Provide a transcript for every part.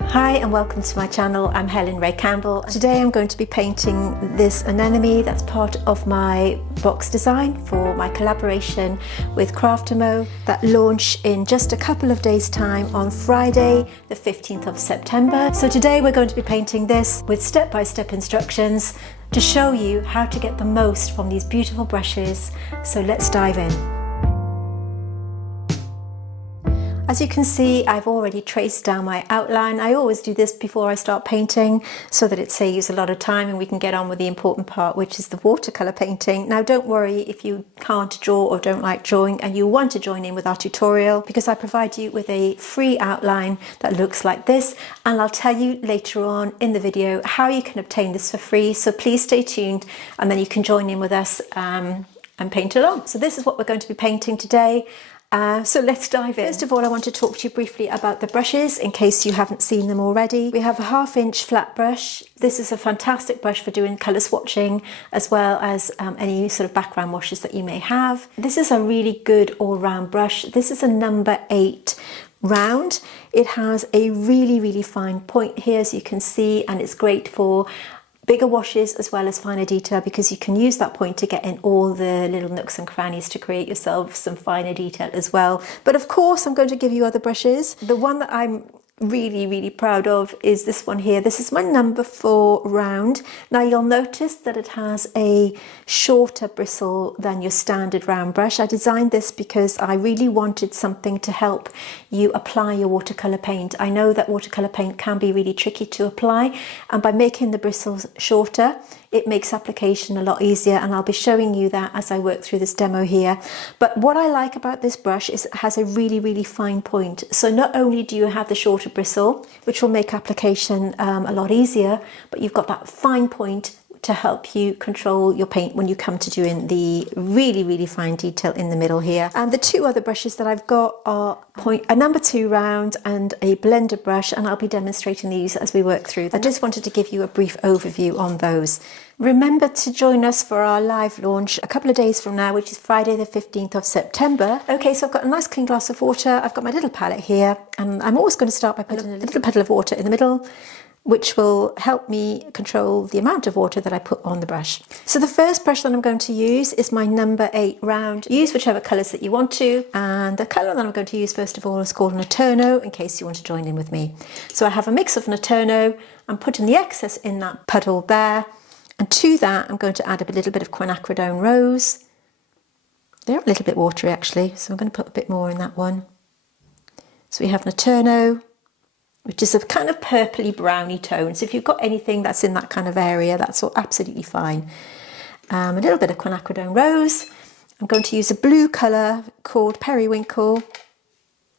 Hi and welcome to my channel. I'm Helen Rae Campbell. Today I'm going to be painting this anemone that's part of my box design for my collaboration with Craftamo that launch in just a couple of days time on Friday the 15th of September. So today we're going to be painting this with step-by-step instructions to show you how to get the most from these beautiful brushes. So let's dive in. As you can see, I've already traced down my outline. I always do this before I start painting so that it saves a lot of time and we can get on with the important part, which is the watercolor painting. Now don't worry if you can't draw or don't like drawing and you want to join in with our tutorial, because I provide you with a free outline that looks like this, and I'll tell you later on in the video how you can obtain this for free. So please stay tuned and then you can join in with us and paint along. So this is what we're going to be painting today. So let's dive in. First of all, I want to talk to you briefly about the brushes in case you haven't seen them already. We have a 1/2 inch flat brush. This is a fantastic brush for doing colour swatching as well as any sort of background washes that you may have. This is a really good all-round brush. This is a number 8 round. It has a really fine point here, as you can see, and it's great for bigger washes as well as finer detail, because you can use that point to get in all the little nooks and crannies to create yourself some finer detail as well. But of course I'm going to give you other brushes. The one that I'm really proud of is this one here. This is my number 4 round. Now you'll notice that it has a shorter bristle than your standard round brush. I designed this because I really wanted something to help you apply your watercolor paint. I know that watercolor paint can be really tricky to apply, and by making the bristles shorter it makes application a lot easier, and I'll be showing you that as I work through this demo here. But what I like about this brush is it has a really fine point. So not only do you have the shorter bristle, which will make application a lot easier, but you've got that fine point to help you control your paint when you come to doing the really fine detail in the middle here. And the two other brushes that I've got are a number 2 round and a blender brush, and I'll be demonstrating these as we work through. I just wanted to give you a brief overview on those. Remember to join us for our live launch a couple of days from now, which is Friday the 15th of September. Okay, so I've got a nice clean glass of water. I've got my little palette here, and I'm always going to start by putting a little puddle of water in the middle, which will help me control the amount of water that I put on the brush. So the first brush that I'm going to use is my number 8 round. Use whichever colours that you want to, and the colour that I'm going to use first of all is called Naturno, in case you want to join in with me. So I have a mix of Naturno. I'm putting the excess in that puddle there, and to that I'm going to add a little bit of quinacridone rose. They're a little bit watery actually, so I'm going to put a bit more in that one. So we have Naturno, which is a kind of purpley browny tone. So if you've got anything that's in that kind of area, that's absolutely fine. A little bit of quinacridone rose. I'm going to use a blue colour called Periwinkle.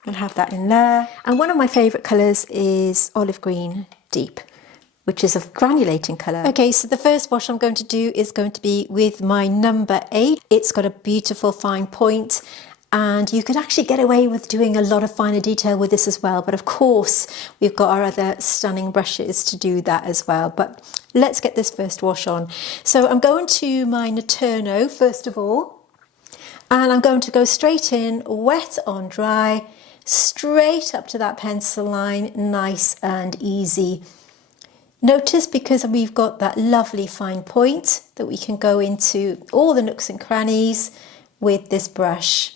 I'll have that in there. And one of my favourite colours is Olive Green Deep, which is a granulating colour. Okay, so the first wash I'm going to do is going to be with my number 8. It's got a beautiful fine point, and you could actually get away with doing a lot of finer detail with this as well. But of course, we've got our other stunning brushes to do that as well. But let's get this first wash on. So I'm going to my Naturno first of all, and I'm going to go straight in, wet on dry, straight up to that pencil line, nice and easy. Notice, because we've got that lovely fine point, that we can go into all the nooks and crannies with this brush.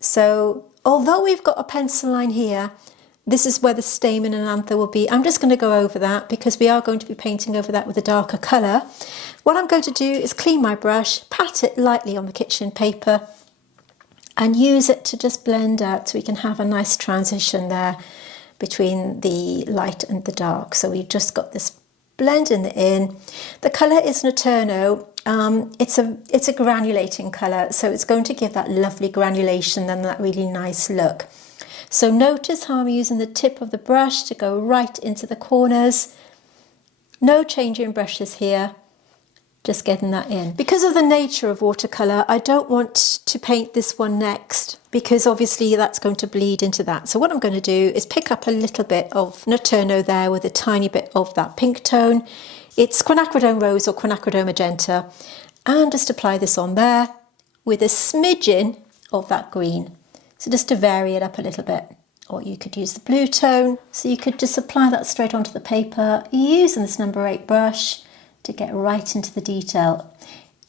So although we've got a pencil line here, this is where the stamen and anther will be. I'm just going to go over that because we are going to be painting over that with a darker colour. What I'm going to do is clean my brush, pat it lightly on the kitchen paper, and use it to just blend out so we can have a nice transition there between the light and the dark. So we've just got this blending it in. The colour is Naturno. It's a granulating colour, so it's going to give that lovely granulation and that really nice look. So notice how I'm using the tip of the brush to go right into the corners. No change in brushes here, just getting that in. Because of the nature of watercolour, I don't want to paint this one next, because obviously that's going to bleed into that. So what I'm going to do is pick up a little bit of Naturno there with a tiny bit of that pink tone. It's quinacridone rose or quinacridone magenta, and just apply this on there with a smidgen of that green. So just to vary it up a little bit. or you could use the blue tone. So you could just apply that straight onto the paper using this number 8 brush to get right into the detail.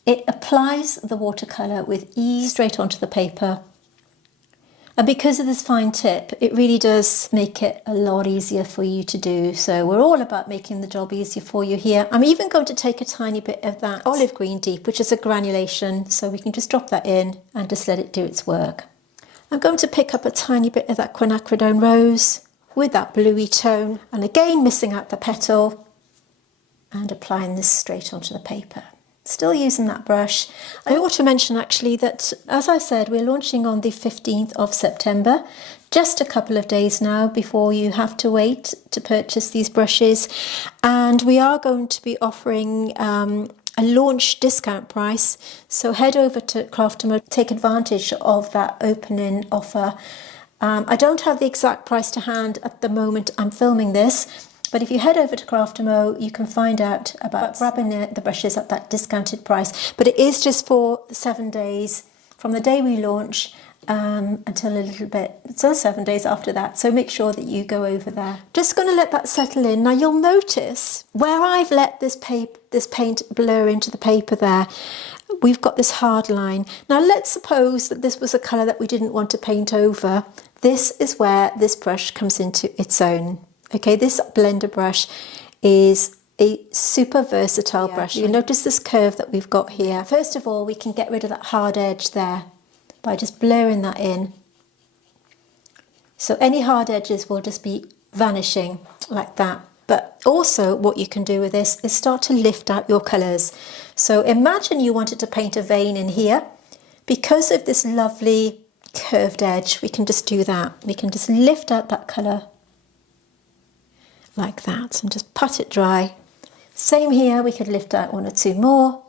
It applies the watercolour with ease straight onto the paper. And because of this fine tip, it really does make it a lot easier for you to do. So we're all about making the job easier for you here. I'm even going to take a tiny bit of that olive green deep, which is a granulation. So we can just drop that in and just let it do its work. I'm going to pick up a tiny bit of that quinacridone rose with that bluey tone. And again, missing out the petal and applying this straight onto the paper. Still using that brush. I ought to mention actually that, as I said, we're launching on the 15th of September, just a couple of days now before you have to wait to purchase these brushes. And we are going to be offering a launch discount price. So head over to Craftamo, take advantage of that opening offer. I don't have the exact price to hand at the moment I'm filming this, but if you head over to Craftamo, you can find out about grabbing the brushes at that discounted price. But it is just for 7 days from the day we launch until 7 days after that. So make sure that you go over there. Just going to let that settle in. Now you'll notice where I've let this paint blur into the paper there, we've got this hard line. Now let's suppose that this was a colour that we didn't want to paint over. This is where this brush comes into its own. Okay, this blender brush is a super versatile brush. You notice this curve that we've got here. First of all, we can get rid of that hard edge there by just blurring that in. So any hard edges will just be vanishing like that. But also what you can do with this is start to lift out your colours. So imagine you wanted to paint a vein in here. Because of this lovely curved edge, we can just do that. We can just lift out that colour like that and just pat it dry. Same here, we could lift out 1 or 2 more.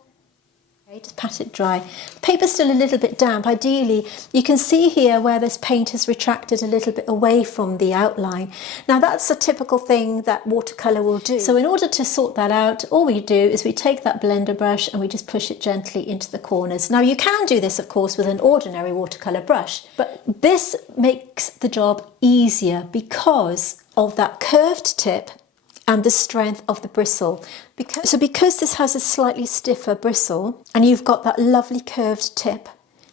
Okay, just pat it dry. The paper's still a little bit damp. Ideally, you can see here where this paint has retracted a little bit away from the outline. Now that's a typical thing that watercolour will do. So in order to sort that out, all we do is we take that blender brush and we just push it gently into the corners. Now you can do this, of course, with an ordinary watercolour brush, but this makes the job easier because of that curved tip and the strength of the bristle. Because this has a slightly stiffer bristle and you've got that lovely curved tip,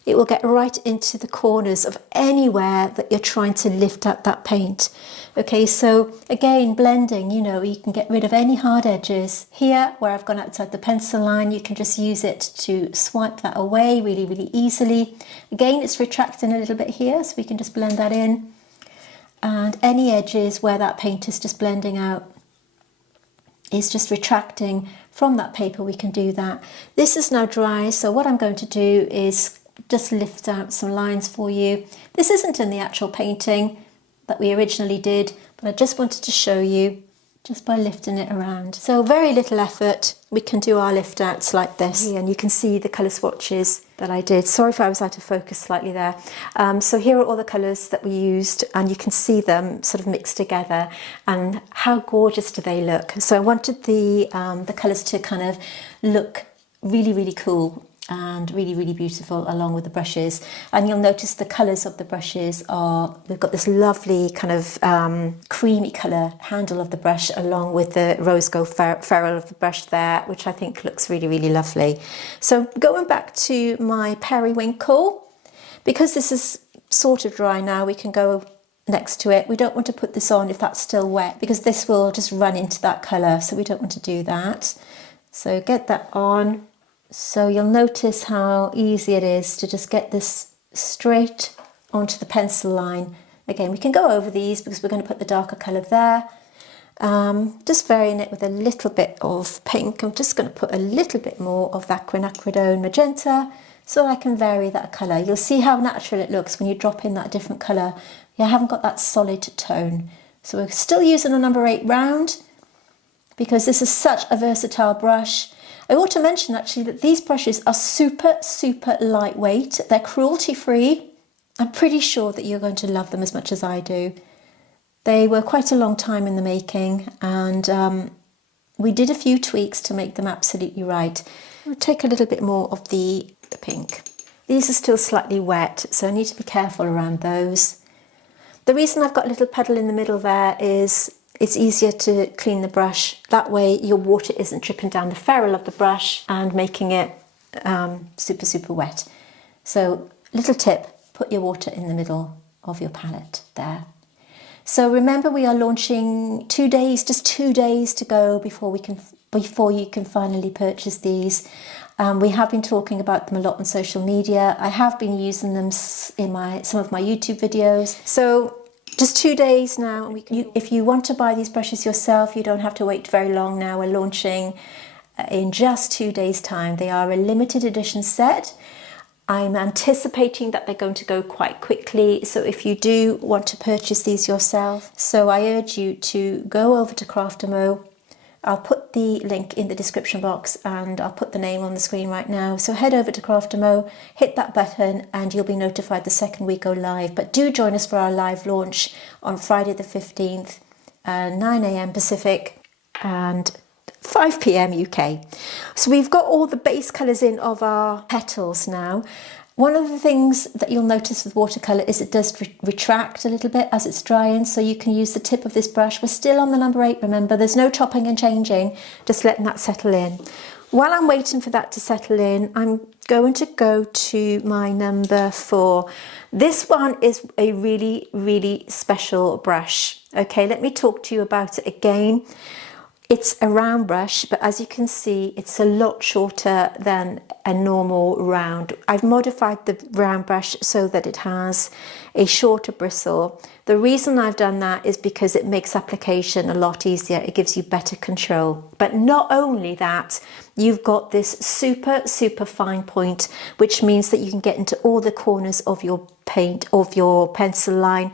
it will get right into the corners of anywhere that you're trying to lift up that paint. Okay, so again, blending, you know, you can get rid of any hard edges. Here, where I've gone outside the pencil line, you can just use it to swipe that away really, really easily. Again, it's retracting a little bit here, so we can just blend that in. And any edges where that paint is just blending out, is just retracting from that paper, we can do that. This is now dry, so what I'm going to do is just lift out some lines for you. This isn't in the actual painting that we originally did, but I just wanted to show you just by lifting it around. So very little effort, we can do our lift outs like this. And you can see the colour swatches that I did. Sorry if I was out of focus slightly there. So here are all the colours that we used, and you can see them sort of mixed together, and how gorgeous do they look. So I wanted the colours to kind of look really, really cool and really, really beautiful along with the brushes. And you'll notice the colours of the brushes are, we've got this lovely kind of creamy colour handle of the brush along with the rose gold ferrule of the brush there, which I think looks really, really lovely. So going back to my periwinkle, because this is sort of dry now, we can go next to it. We don't want to put this on if that's still wet, because this will just run into that colour, so we don't want to do that. So get that on. So you'll notice how easy it is to just get this straight onto the pencil line. Again, we can go over these because we're going to put the darker colour there. Just varying it with a little bit of pink. I'm just going to put a little bit more of that quinacridone magenta so I can vary that colour. You'll see how natural it looks when you drop in that different colour. You haven't got that solid tone. So we're still using a number 8 round because this is such a versatile brush. I ought to mention actually that these brushes are super, super lightweight. They're cruelty free. I'm pretty sure that you're going to love them as much as I do. They were quite a long time in the making, and we did a few tweaks to make them absolutely right. We'll take a little bit more of the pink. These are still slightly wet, so I need to be careful around those. The reason I've got a little puddle in the middle there is it's easier to clean the brush. That way your water isn't dripping down the ferrule of the brush and making it super wet. So little tip, put your water in the middle of your palette there. So remember, we are launching 2 days, just 2 days to go before you can finally purchase these. We have been talking about them a lot on social media. I have been using them in some of my YouTube videos. So just 2 days now. If you want to buy these brushes yourself, you don't have to wait very long now. We're launching in just 2 days' time. They are a limited edition set. I'm anticipating that they're going to go quite quickly, so if you do want to purchase these yourself, so I urge you to go over to Craftamo. I'll put the link in the description box and I'll put the name on the screen right now. So head over to Craftamo, hit that button and you'll be notified the second we go live. But do join us for our live launch on Friday the 15th, 9 AM Pacific and 5 PM UK. So we've got all the base colours in of our petals now. One of the things that you'll notice with watercolour is it does retract a little bit as it's drying, so you can use the tip of this brush. We're still on the number 8, remember, there's no chopping and changing, just letting that settle in. While I'm waiting for that to settle in, I'm going to go to my number 4. This one is a really special brush. Okay, let me talk to you about it again. It's a round brush, but as you can see, it's a lot shorter than a normal round. I've modified the round brush so that it has a shorter bristle. The reason I've done that is because it makes application a lot easier. It gives you better control. But not only that, you've got this super fine point, which means that you can get into all the corners of your paint, of your pencil line.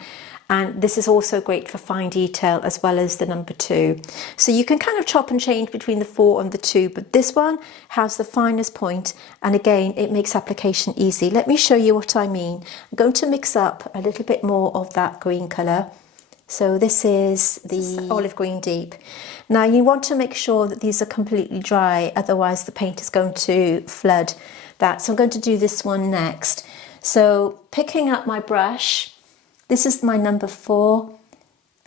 And this is also great for fine detail as well as the number 2. So you can kind of chop and change between the 4 and the 2, but this one has the finest point, and again, it makes application easy. Let me show you what I mean. I'm going to mix up a little bit more of that green colour. So this is the olive green deep. Now you want to make sure that these are completely dry, otherwise the paint is going to flood that. So I'm going to do this one next. So picking up my brush, this is my number 4,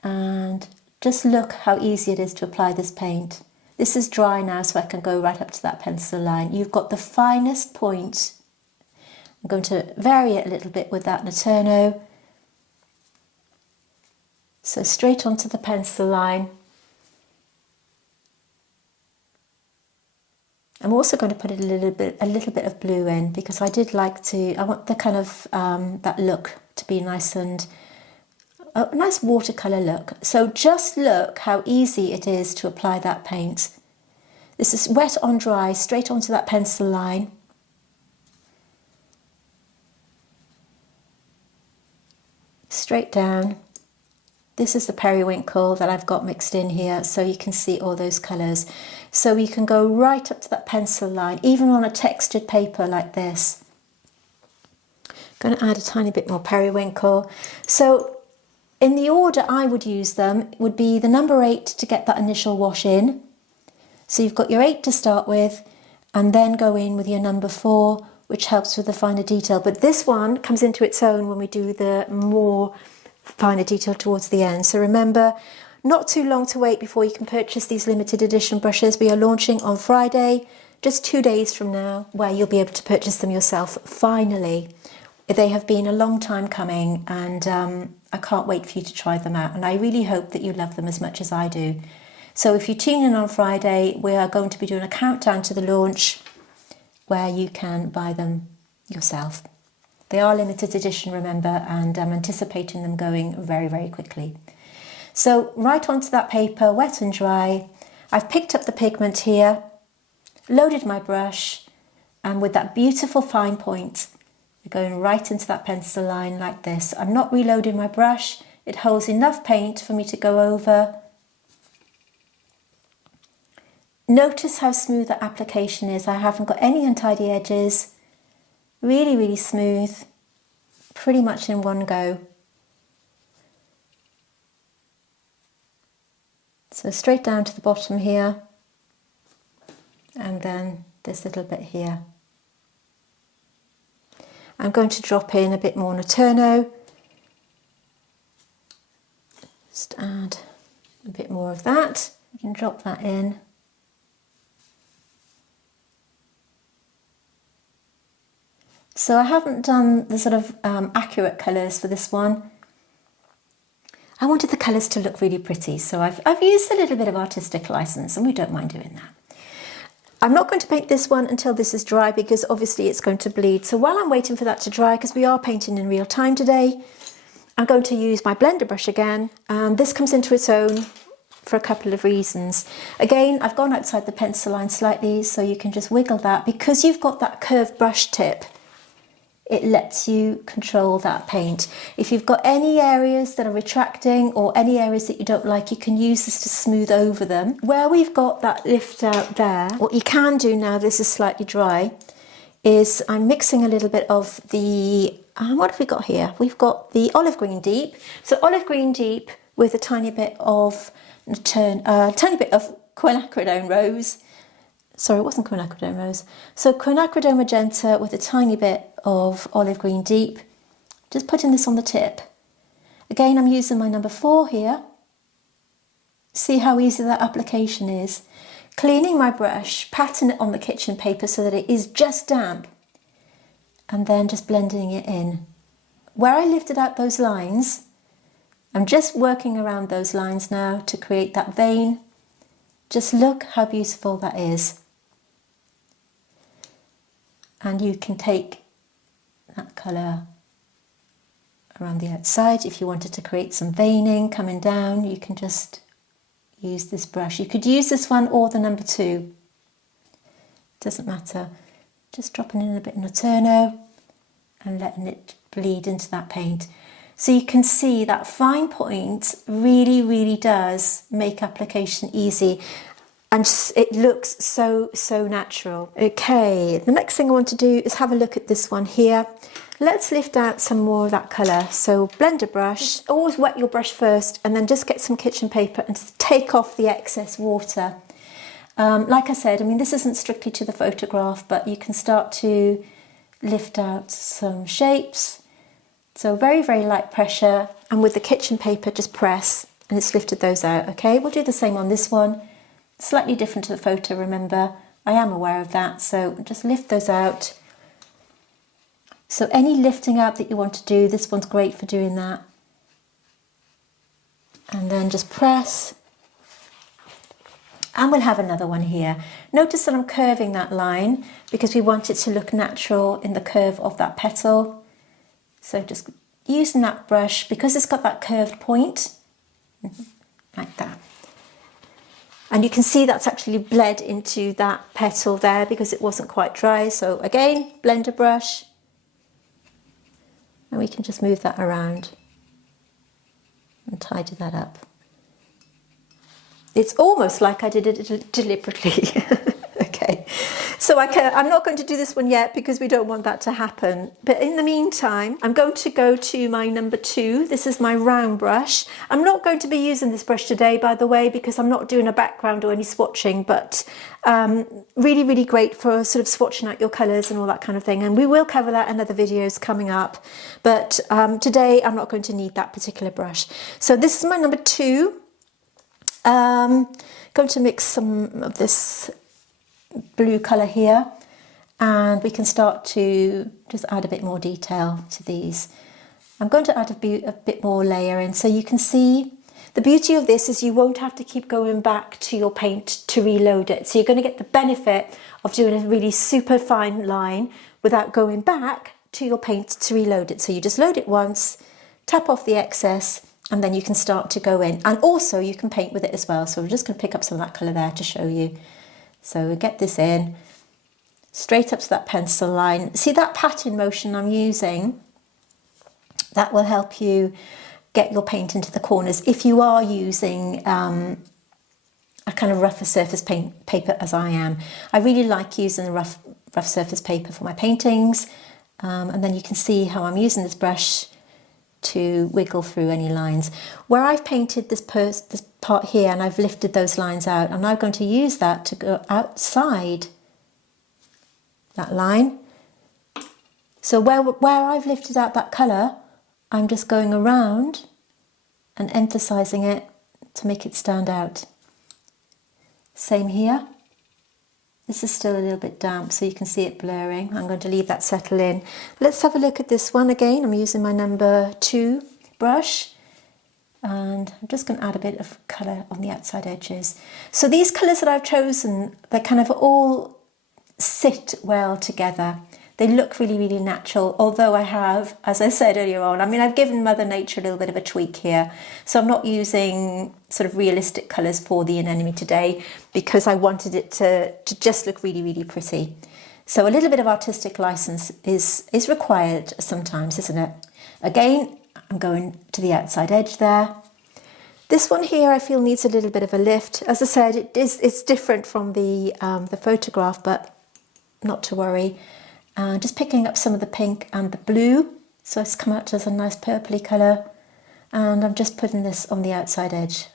and just look how easy it is to apply this paint. This is dry now, so I can go right up to that pencil line. You've got the finest point. I'm going to vary it a little bit with that Naterno. So straight onto the pencil line. I'm also going to put a little bit of blue in, because I want the kind of that look to be nice and a nice watercolour look. So just look how easy it is to apply that paint. This is wet on dry, straight onto that pencil line. Straight down. This is the periwinkle that I've got mixed in here, so you can see all those colours. So you can go right up to that pencil line, even on a textured paper like this. I'm going to add a tiny bit more periwinkle. So in the order I would use them would be the number 8 to get that initial wash in. So you've got your 8 to start with, and then go in with your number 4, which helps with the finer detail. But this one comes into its own when we do the more finer detail towards the end. So remember, not too long to wait before you can purchase these limited edition brushes. We are launching on Friday, just 2 days from now, where you'll be able to purchase them yourself finally. They have been a long time coming, and I can't wait for you to try them out, and I really hope that you love them as much as I do. So if you tune in on Friday, we are going to be doing a countdown to the launch where you can buy them yourself. They are limited edition, remember, and I'm anticipating them going very quickly. So right onto that paper, wet and dry. I've picked up the pigment here, loaded my brush, and with that beautiful fine point, we're going right into that pencil line like this. I'm not reloading my brush. It holds enough paint for me to go over. Notice how smooth that application is. I haven't got any untidy edges. Really smooth, pretty much in one go. So straight down to the bottom here, and then this little bit here. I'm going to drop in a bit more Naterno, Just add a bit more of that. You can drop that in. So I haven't done the sort of accurate colours for this one. I wanted the colours to look really pretty, so I've used a little bit of artistic license, and we don't mind doing that. I'm not going to paint this one until this is dry, because obviously it's going to bleed. So while I'm waiting for that to dry, because we are painting in real time today, I'm going to use my blender brush again. This comes into its own for a couple of reasons. Again, I've gone outside the pencil line slightly, so you can just wiggle that. Because you've got that curved brush tip, it lets you control that paint. If you've got any areas that are retracting or any areas that you don't like, you can use this to smooth over them. Where we've got that lift out there, what you can do now this is slightly dry, is I'm mixing a little bit of the, what have we got here? We've got the olive green deep. So olive green deep with a tiny bit of quinacridone rose. Sorry, it wasn't quinacridone rose. So quinacridone magenta with a tiny bit of olive green deep. Just putting this on the tip. Again, I'm using my number 4 here. See how easy that application is. Cleaning my brush, patting it on the kitchen paper so that it is just damp. And then just blending it in. Where I lifted out those lines, I'm just working around those lines now to create that vein. Just look how beautiful that is. And you can take that colour around the outside. If you wanted to create some veining coming down, you can just use this brush. You could use this one or the number 2. Doesn't matter. Just dropping in a bit of Naterno and letting it bleed into that paint. So you can see that fine point really, really does make application easy. And it looks so natural. Okay, the next thing I want to do is have a look at this one here. Let's lift out some more of that colour. So blender brush, always wet your brush first and then just get some kitchen paper and take off the excess water. Like I said, I mean, this isn't strictly to the photograph, but you can start to lift out some shapes. So very, very light pressure, and with the kitchen paper just press and it's lifted those out. Okay, we'll do the same on this one. Slightly different to the photo, remember. I am aware of that, so just lift those out. So any lifting out that you want to do, this one's great for doing that. And then just press. And we'll have another one here. Notice that I'm curving that line because we want it to look natural in the curve of that petal. So just using that brush, because it's got that curved point, like that. And you can see that's actually bled into that petal there because it wasn't quite dry. So again, blender brush. And we can just move that around and tidy that up. It's almost like I did it deliberately. Okay, so I'm not going to do this one yet because we don't want that to happen. But in the meantime, I'm going to go to my number 2. This is my round brush. I'm not going to be using this brush today, by the way, because I'm not doing a background or any swatching, but really, really great for sort of swatching out your colours and all that kind of thing. And we will cover that in other videos coming up. But today, I'm not going to need that particular brush. So this is my number 2. Going to mix some of this blue colour here, and we can start to just add a bit more detail to these. I'm going to add a bit more layer in, so you can see the beauty of this is you won't have to keep going back to your paint to reload it. So you're going to get the benefit of doing a really super fine line without going back to your paint to reload it. So you just load it once, tap off the excess, and then you can start to go in. And also you can paint with it as well. So we're just going to pick up some of that colour there to show you. So we get this in, straight up to that pencil line. See that patting motion I'm using? That will help you get your paint into the corners if you are using a kind of rougher surface paper as I am. I really like using a rough surface paper for my paintings. And then you can see how I'm using this brush to wiggle through any lines. Where I've painted this part here and I've lifted those lines out, I'm now going to use that to go outside that line. So where I've lifted out that colour, I'm just going around and emphasizing it to make it stand out. Same here. This is still a little bit damp, so you can see it blurring. I'm going to leave that settle in. Let's have a look at this one again. I'm using my number 2 brush, and I'm just going to add a bit of colour on the outside edges. So these colours that I've chosen, they kind of all sit well together. They look really, really natural, although I have, as I said earlier on, I mean, I've given Mother Nature a little bit of a tweak here. So I'm not using sort of realistic colours for the anemone today because I wanted it to just look really, really pretty. So a little bit of artistic license is required sometimes, isn't it? Again, I'm going to the outside edge there. This one here I feel needs a little bit of a lift. As I said, it's different from the photograph, but not to worry. Just picking up some of the pink and the blue, so it's come out as a nice purpley colour, and I'm just putting this on the outside edge.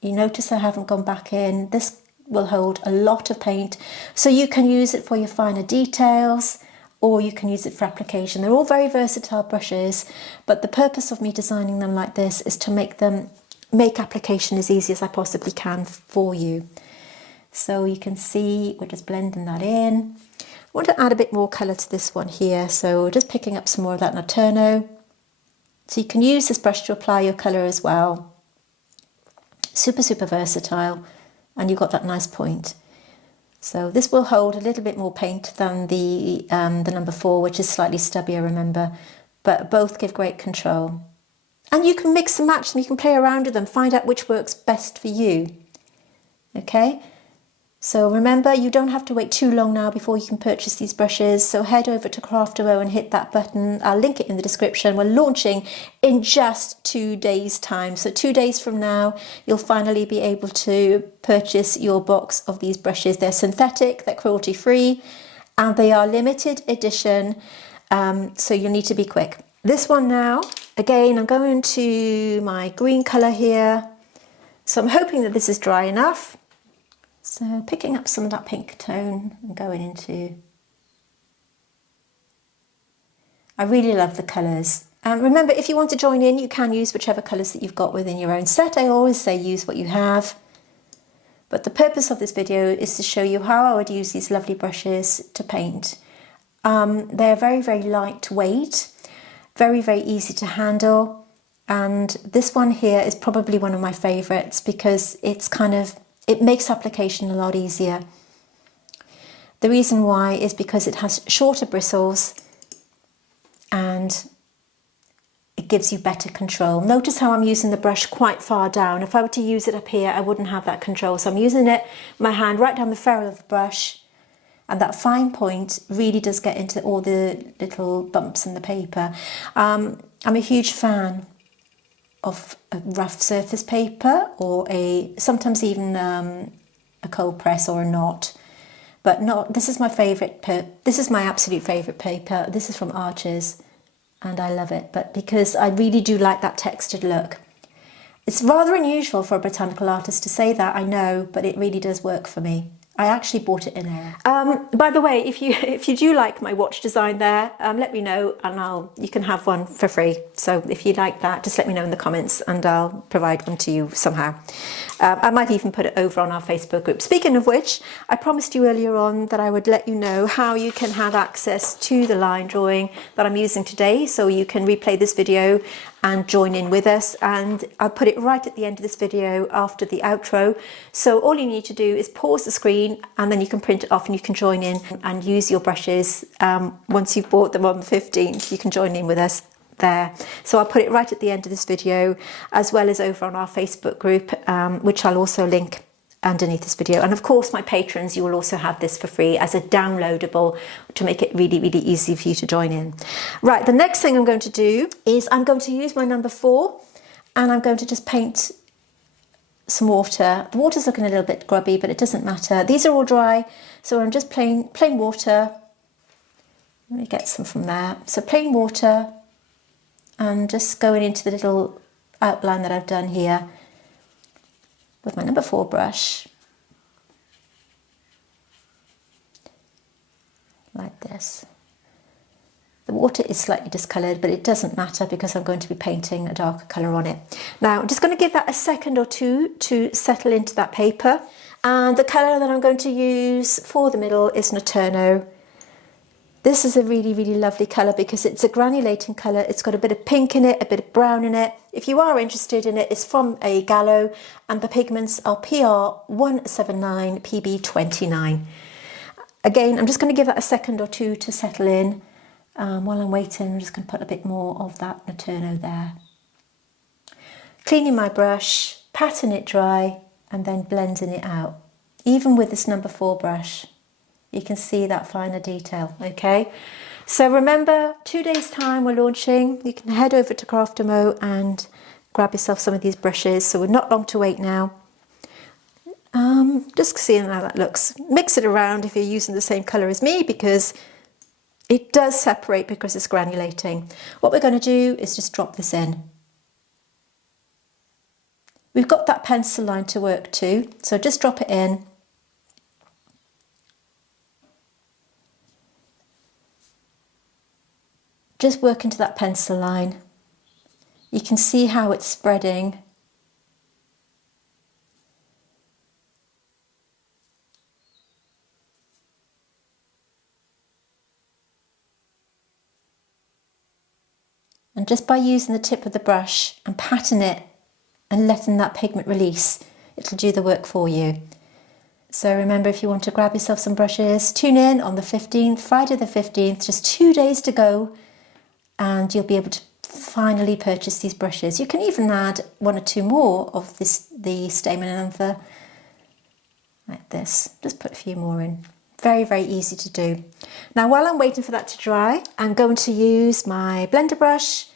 You notice I haven't gone back in. This will hold a lot of paint, so you can use it for your finer details or you can use it for application. They're all very versatile brushes, but the purpose of me designing them like this is to make application as easy as I possibly can for you. So you can see we're just blending that in. I want to add a bit more colour to this one here, so just picking up some more of that Naturno. So you can use this brush to apply your colour as well. Super, super versatile, and you've got that nice point. So this will hold a little bit more paint than the number 4, which is slightly stubbier, remember, but both give great control. And you can mix and match them, you can play around with them, find out which works best for you. Okay? So remember, you don't have to wait too long now before you can purchase these brushes. So head over to Craftamo and hit that button. I'll link it in the description. We're launching in just 2 days' time. So 2 days from now, you'll finally be able to purchase your box of these brushes. They're synthetic, they're cruelty-free, and they are limited edition. So you'll need to be quick. This one now, again, I'm going to my green colour here. So I'm hoping that this is dry enough. So picking up some of that pink tone and going into... I really love the colours. Remember, if you want to join in, you can use whichever colours that you've got within your own set. I always say use what you have. But the purpose of this video is to show you how I would use these lovely brushes to paint. They're very, very lightweight, very, very easy to handle. And this one here is probably one of my favourites because it makes application a lot easier. The reason why is because it has shorter bristles and it gives you better control. Notice how I'm using the brush quite far down. If I were to use it up here, I wouldn't have that control. So I'm using it, my hand right down the ferrule of the brush, and that fine point really does get into all the little bumps in the paper. I'm a huge fan of a rough surface paper or sometimes even a cold press or a knot, but this is my favourite. This is my absolute favourite paper. This is from Arches, and I love it. But because I really do like that textured look, it's rather unusual for a botanical artist to say that, I know, but it really does work for me. I actually bought it in error. By the way, if you do like my watch design there, let me know and you can have one for free. So if you like that, just let me know in the comments and I'll provide one to you somehow. I might even put it over on our Facebook group. Speaking of which, I promised you earlier on that I would let you know how you can have access to the line drawing that I'm using today, so you can replay this video and join in with us, and I'll put it right at the end of this video after the outro. So all you need to do is pause the screen and then you can print it off and you can join in and use your brushes. Once you've bought them on the 15th, you can join in with us there. So I'll put it right at the end of this video, as well as over on our Facebook group, which I'll also link underneath this video. And of course, my patrons, you will also have this for free as a downloadable to make it really, really easy for you to join in. Right, the next thing I'm going to do is I'm going to use my number 4 and I'm going to just paint some water. The water's looking a little bit grubby, but it doesn't matter. These are all dry, so I'm just plain water. Let me get some from there. So plain water, and just going into the little outline that I've done here with my number 4 brush, like this. The water is slightly discoloured, but it doesn't matter because I'm going to be painting a darker colour on it. Now I'm just going to give that a second or two to settle into that paper. And the colour that I'm going to use for the middle is Naturno. This is a really, really lovely colour because it's a granulating colour. It's got a bit of pink in it, a bit of brown in it. If you are interested in it, it's from a Gallo and the pigments are PR179 PB29. Again, I'm just going to give that a second or two to settle in. While I'm waiting, I'm just going to put a bit more of that Naturno there. Cleaning my brush, patting it dry and then blending it out. Even with this number 4 brush, you can see that finer detail, okay? So remember, 2 days time we're launching. You can head over to Craftamo and grab yourself some of these brushes. So we're not long to wait now. Just seeing how that looks. Mix it around if you're using the same colour as me because it does separate because it's granulating. What we're going to do is just drop this in. We've got that pencil line to work to, so just drop it in. Just work into that pencil line. You can see how it's spreading. And just by using the tip of the brush and patting it and letting that pigment release, it'll do the work for you. So remember, if you want to grab yourself some brushes, tune in on the 15th, Friday the 15th, just 2 days to go, and you'll be able to finally purchase these brushes. You can even add 1 or 2 more of the Stayman and Anther, like this. Just put a few more in. Very, very easy to do. Now, while I'm waiting for that to dry, I'm going to use my blender brush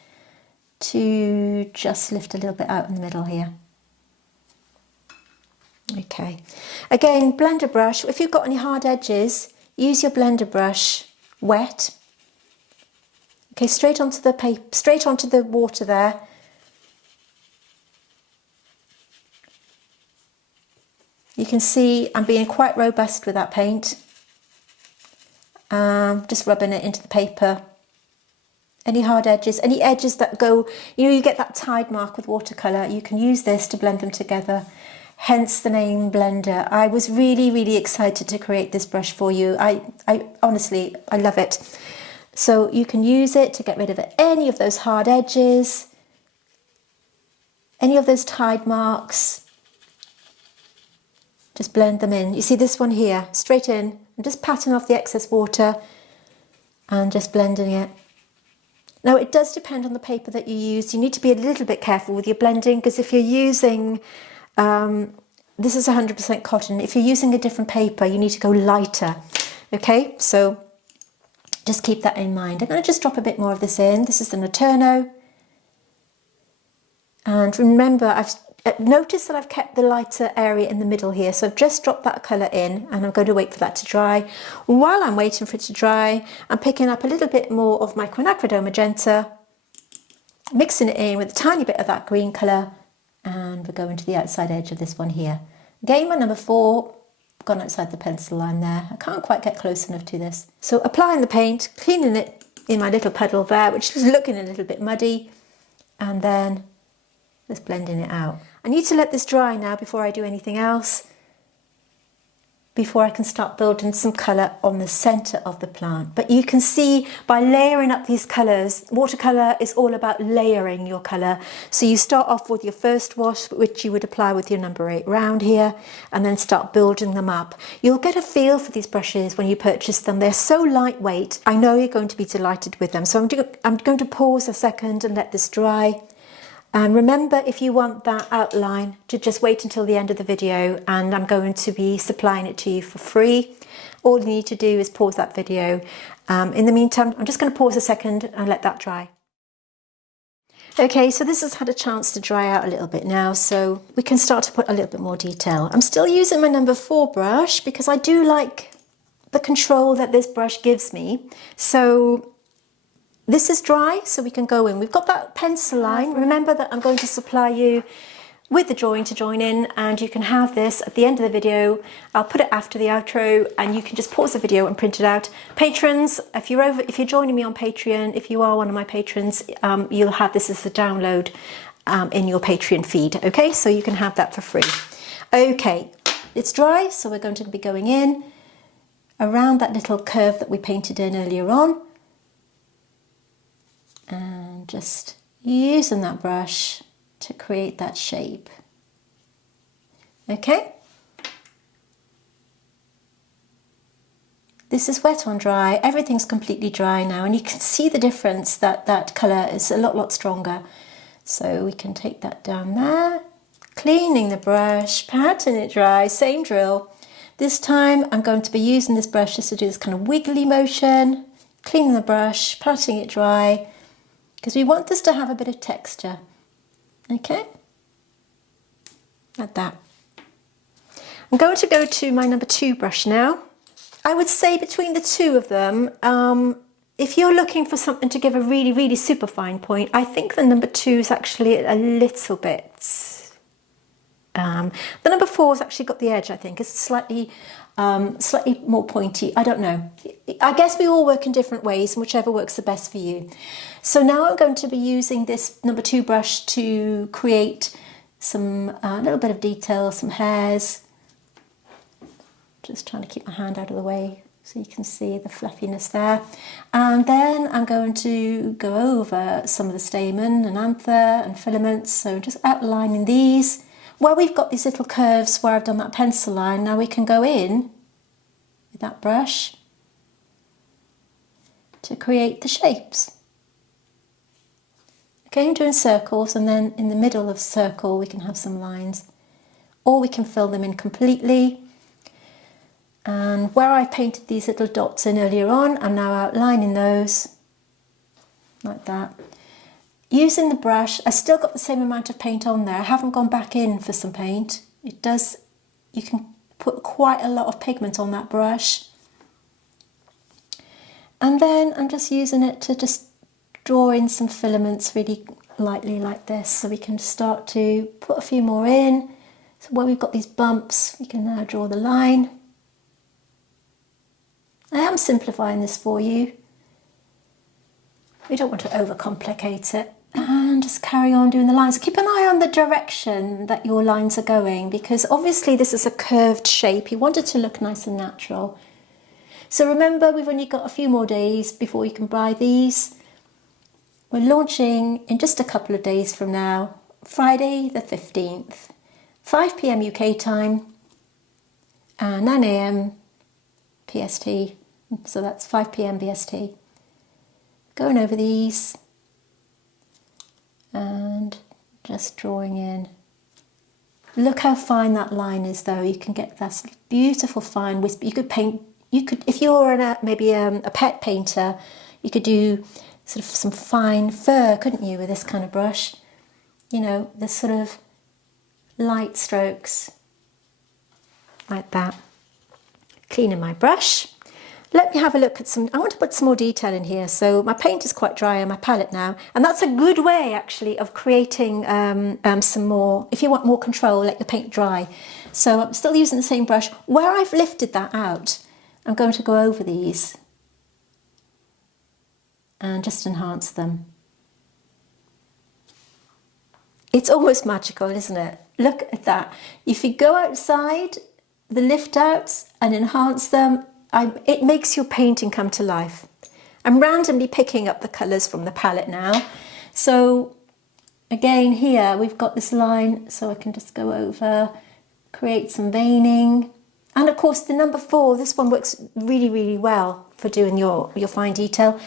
to just lift a little bit out in the middle here. Okay. Again, blender brush. If you've got any hard edges, use your blender brush wet. Okay, straight onto the paper, straight onto the water there. You can see I'm being quite robust with that paint. Just rubbing it into the paper. Any hard edges, any edges that go, you get that tide mark with watercolour, you can use this to blend them together. Hence the name Blender. I was really, really excited to create this brush for you. I honestly, I love it. So you can use it to get rid of any of those hard edges, any of those tide marks. Just blend them in. You see this one here, straight in. I'm just patting off the excess water and just blending it. Now it does depend on the paper that you use. You need to be a little bit careful with your blending because if you're using, this is 100% cotton. If you're using a different paper, you need to go lighter. Okay, so just keep that in mind. I'm going to just drop a bit more of this in. This is the Naturno. And remember, I've noticed that I've kept the lighter area in the middle here. So I've just dropped that colour in and I'm going to wait for that to dry. While I'm waiting for it to dry, I'm picking up a little bit more of my Quinacridone Magenta, mixing it in with a tiny bit of that green colour, and we're going to the outside edge of this one here. Again, my number 4, gone outside the pencil line there. I can't quite get close enough to this. So applying the paint, cleaning it in my little puddle there, which is looking a little bit muddy, and then just blending it out. I need to let this dry now before I do anything else, before I can start building some colour on the centre of the plant. But you can see by layering up these colours, watercolour is all about layering your colour. So you start off with your first wash, which you would apply with your number 8 round here, and then start building them up. You'll get a feel for these brushes when you purchase them. They're so lightweight. I know you're going to be delighted with them. So I'm going to pause a second and let this dry. And remember, if you want that outline, to just wait until the end of the video, and I'm going to be supplying it to you for free. All you need to do is pause that video. In the meantime, I'm just going to pause a second and let that dry. Okay, so this has had a chance to dry out a little bit now, so we can start to put a little bit more detail. I'm still using my number 4 brush because I do like the control that this brush gives me. So this is dry, so we can go in. We've got that pencil line. Remember that I'm going to supply you with the drawing to join in, and you can have this at the end of the video. I'll put it after the outro, and you can just pause the video and print it out. Patrons, if you're joining me on Patreon, if you are one of my patrons, you'll have this as a download in your Patreon feed. Okay, so you can have that for free. Okay, it's dry, so we're going to be going in around that little curve that we painted in earlier on, and just using that brush to create that shape. Okay, this is wet on dry. Everything's completely dry now, and you can see the difference that that colour is a lot stronger. So we can take that down there, cleaning the brush, patting it dry, same drill. This time I'm going to be using this brush just to do this kind of wiggly motion, cleaning the brush, patting it dry, because we want this to have a bit of texture. Okay, like that. I'm going to go to my number 2 brush now. I would say between the two of them, if you're looking for something to give a really super fine point, I think the number 2 is actually a little bit... the number 4 has actually got the edge, I think. It's slightly more pointy. I don't know. I guess we all work in different ways, and whichever works the best for you. So now I'm going to be using this number 2 brush to create some little bit of detail, some hairs. Just trying to keep my hand out of the way so you can see the fluffiness there. And then I'm going to go over some of the stamen and anther and filaments. So just outlining these. Where we've got these little curves where I've done that pencil line, now we can go in with that brush to create the shapes. Okay, I'm doing circles, and then in the middle of the circle we can have some lines, or we can fill them in completely. And where I painted these little dots in earlier on, I'm now outlining those like that. Using the brush, I still got the same amount of paint on there. I haven't gone back in for some paint. You can put quite a lot of pigment on that brush. And then I'm just using it to just draw in some filaments really lightly like this, so we can start to put a few more in. So where we've got these bumps, we can now draw the line. I am simplifying this for you. We don't want to overcomplicate it, and just carry on doing the lines. Keep an eye on the direction that your lines are going, because obviously this is a curved shape. You want it to look nice and natural. So remember, we've only got a few more days before you can buy these. We're launching in just a couple of days from now, Friday the 15th, 5 p.m. UK time, and 9 a.m. PST, so that's 5 p.m. BST. Going over these and just drawing in. Look how fine that line is, though. You can get that beautiful fine wisp. You could paint, if you're maybe a pet painter, you could do sort of some fine fur, couldn't you, with this kind of brush? You know, this sort of light strokes like that. Cleaning my brush. Let me have a look at some, I want to put some more detail in here. So my paint is quite dry on my palette now, and that's a good way actually of creating some more, if you want more control, let the paint dry. So I'm still using the same brush. Where I've lifted that out, I'm going to go over these and just enhance them. It's almost magical, isn't it? Look at that. If you go outside, the lift outs and enhance them, it makes your painting come to life. I'm randomly picking up the colours from the palette now. So again, here we've got this line, so I can just go over, create some veining. And of course the number 4, this one works really well for doing your fine detail.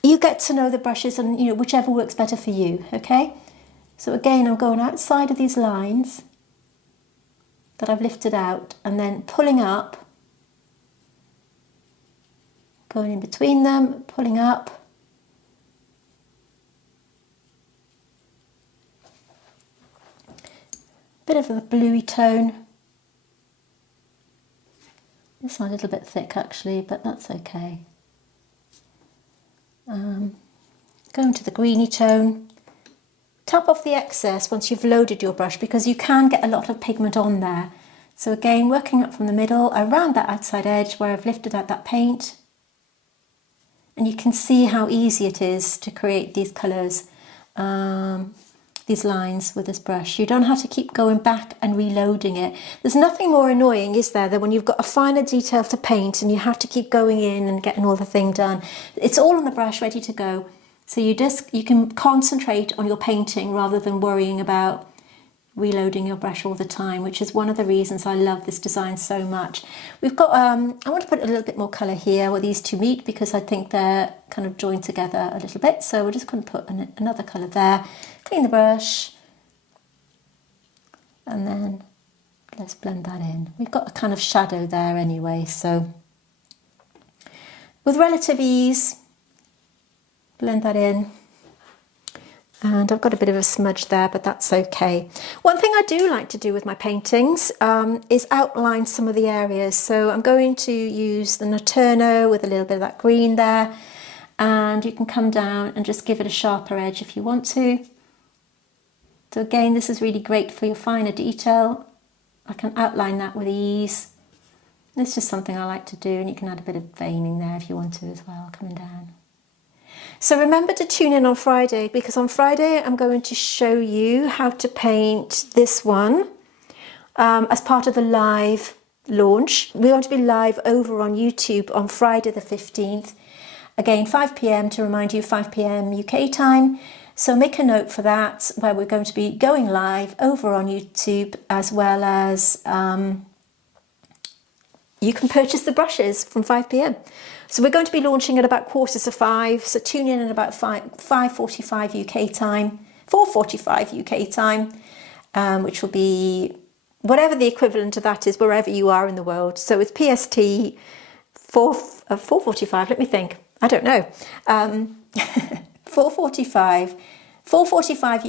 You get to know the brushes, and you know, whichever works better for you, okay? So again, I'm going outside of these lines that I've lifted out, and then pulling up, going in between them, pulling up, bit of a bluey tone. This one a little bit thick actually, but that's okay. Going to the greeny tone, tap off the excess once you've loaded your brush, because you can get a lot of pigment on there. So again, working up from the middle, around that outside edge where I've lifted out that paint. And you can see how easy it is to create these colours, these lines with this brush. You don't have to keep going back and reloading it. There's nothing more annoying, is there, than when you've got a finer detail to paint and you have to keep going in and getting all the thing done. It's all on the brush, ready to go. So you can concentrate on your painting rather than worrying about reloading your brush all the time, which is one of the reasons I love this design so much. We've got, I want to put a little bit more colour here where these two meet, because I think they're kind of joined together a little bit. So we're just going to put another colour there, clean the brush, and then let's blend that in. We've got a kind of shadow there anyway, so with relative ease, blend that in. And I've got a bit of a smudge there, but that's okay. One thing I do like to do with my paintings is outline some of the areas. So I'm going to use the Notturno with a little bit of that green there. And you can come down and just give it a sharper edge if you want to. So again, this is really great for your finer detail. I can outline that with ease. It's just something I like to do, and you can add a bit of veining there if you want to as well, coming down. So remember to tune in on Friday, because on Friday I'm going to show you how to paint this one as part of the live launch. We're going to be live over on YouTube on Friday the 15th. Again, 5 p.m. to remind you, 5 p.m. UK time. So make a note for that, where we're going to be going live over on YouTube, as well as you can purchase the brushes from 5 p.m. So we're going to be launching at about 5:15, so tune in at about 5:45 UK time, 4:45 UK time, which will be whatever the equivalent of that is, wherever you are in the world. So it's PST 4:45, let me think, I don't know, 4:45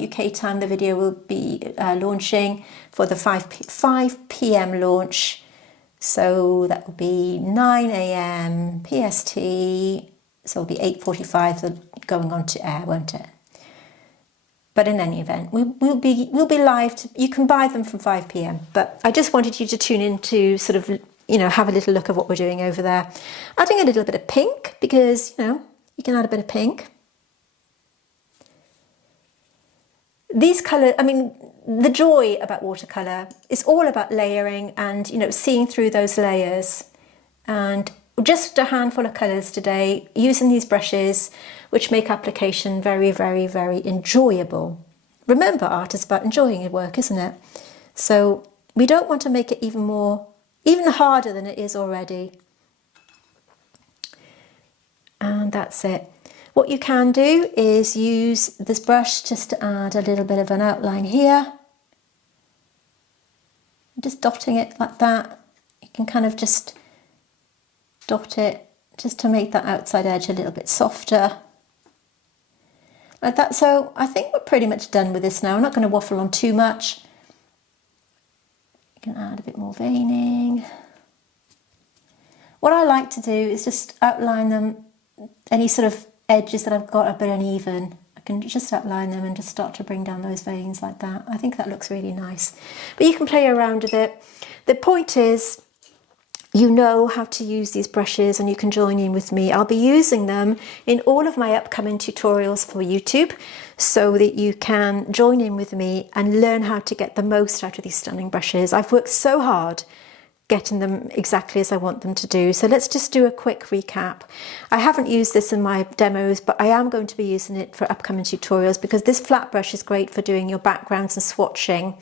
UK time, the video will be launching for the 5 p.m. launch. So that will be 9 a.m. PST, so it'll be 8:45 going on to air, won't it? But in any event, we'll be live. You can buy them from 5 p.m. But I just wanted you to tune in to sort of, have a little look at what we're doing over there. Adding a little bit of pink, because, you can add a bit of pink. These colours, the joy about watercolour is all about layering and, seeing through those layers. And just a handful of colours today, using these brushes, which make application very, very, very enjoyable. Remember, art is about enjoying your work, isn't it? So we don't want to make it even harder than it is already. And that's it. What you can do is use this brush just to add a little bit of an outline here. Just dotting it like that. You can kind of just dot it just to make that outside edge a little bit softer. Like that. So I think we're pretty much done with this now. I'm not going to waffle on too much. You can add a bit more veining. What I like to do is just outline them, any sort of edges that I've got a bit uneven. I can just outline them and just start to bring down those veins like that. I think that looks really nice. But you can play around with it. The point is, you know how to use these brushes and you can join in with me. I'll be using them in all of my upcoming tutorials for YouTube, so that you can join in with me and learn how to get the most out of these stunning brushes. I've worked so hard getting them exactly as I want them to do. So let's just do a quick recap. I haven't used this in my demos, but I am going to be using it for upcoming tutorials, because this flat brush is great for doing your backgrounds and swatching.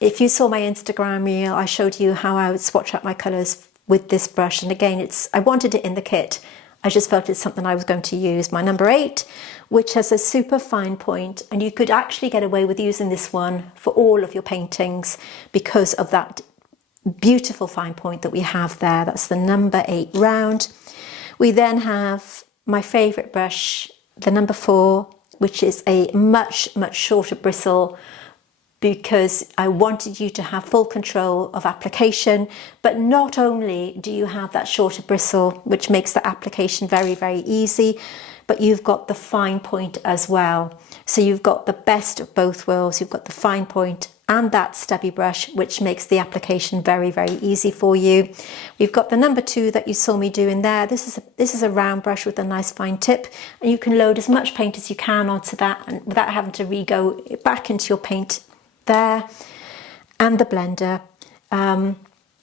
If you saw my Instagram reel, I showed you how I would swatch out my colours with this brush. And again, I wanted it in the kit. I just felt it's something I was going to use. My number 8, which has a super fine point, and you could actually get away with using this one for all of your paintings because of that beautiful fine point that we have there. That's the number 8 round. We then have my favourite brush, the number 4, which is a much shorter bristle, because I wanted you to have full control of application. But not only do you have that shorter bristle, which makes the application very, very easy, but you've got the fine point as well. So you've got the best of both worlds. You've got the fine point and that stubby brush, which makes the application very, very easy for you. We've got the number 2 that you saw me doing there. This is a round brush with a nice fine tip, and you can load as much paint as you can onto that and without having to re-go back into your paint there. And the blender.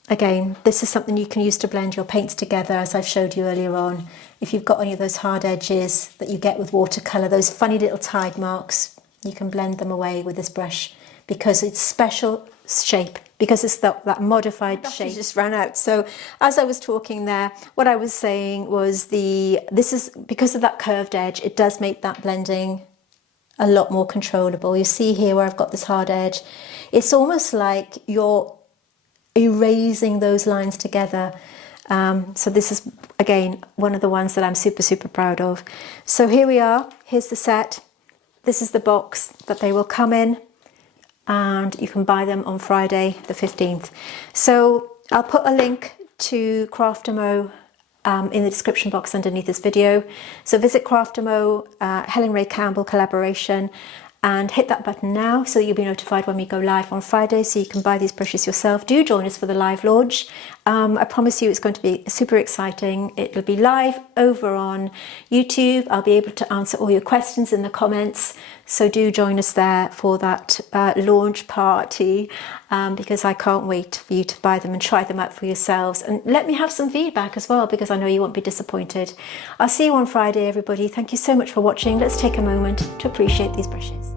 Again, this is something you can use to blend your paints together, as I've showed you earlier on. If you've got any of those hard edges that you get with watercolour, those funny little tide marks, you can blend them away with this brush because it's special shape, because it's that modified shape. Just ran out. So as I was talking there, what I was saying was this is because of that curved edge, it does make that blending a lot more controllable. You see here where I've got this hard edge, it's almost like you're erasing those lines together. So this is, again, one of the ones that I'm super, super proud of. So here we are. Here's the set. This is the box that they will come in, and you can buy them on Friday the 15th. So I'll put a link to Craftamo in the description box underneath this video. So visit Craftamo, Helen Rae Campbell collaboration, and hit that button now so you'll be notified when we go live on Friday, so you can buy these brushes yourself. Do join us for the live launch. I promise you it's going to be super exciting. It'll be live over on YouTube. I'll be able to answer all your questions in the comments, so do join us there for that launch party, because I can't wait for you to buy them and try them out for yourselves, and let me have some feedback as well, because I know you won't be disappointed. I'll see you on Friday, everybody. Thank you so much for watching. Let's take a moment to appreciate these brushes.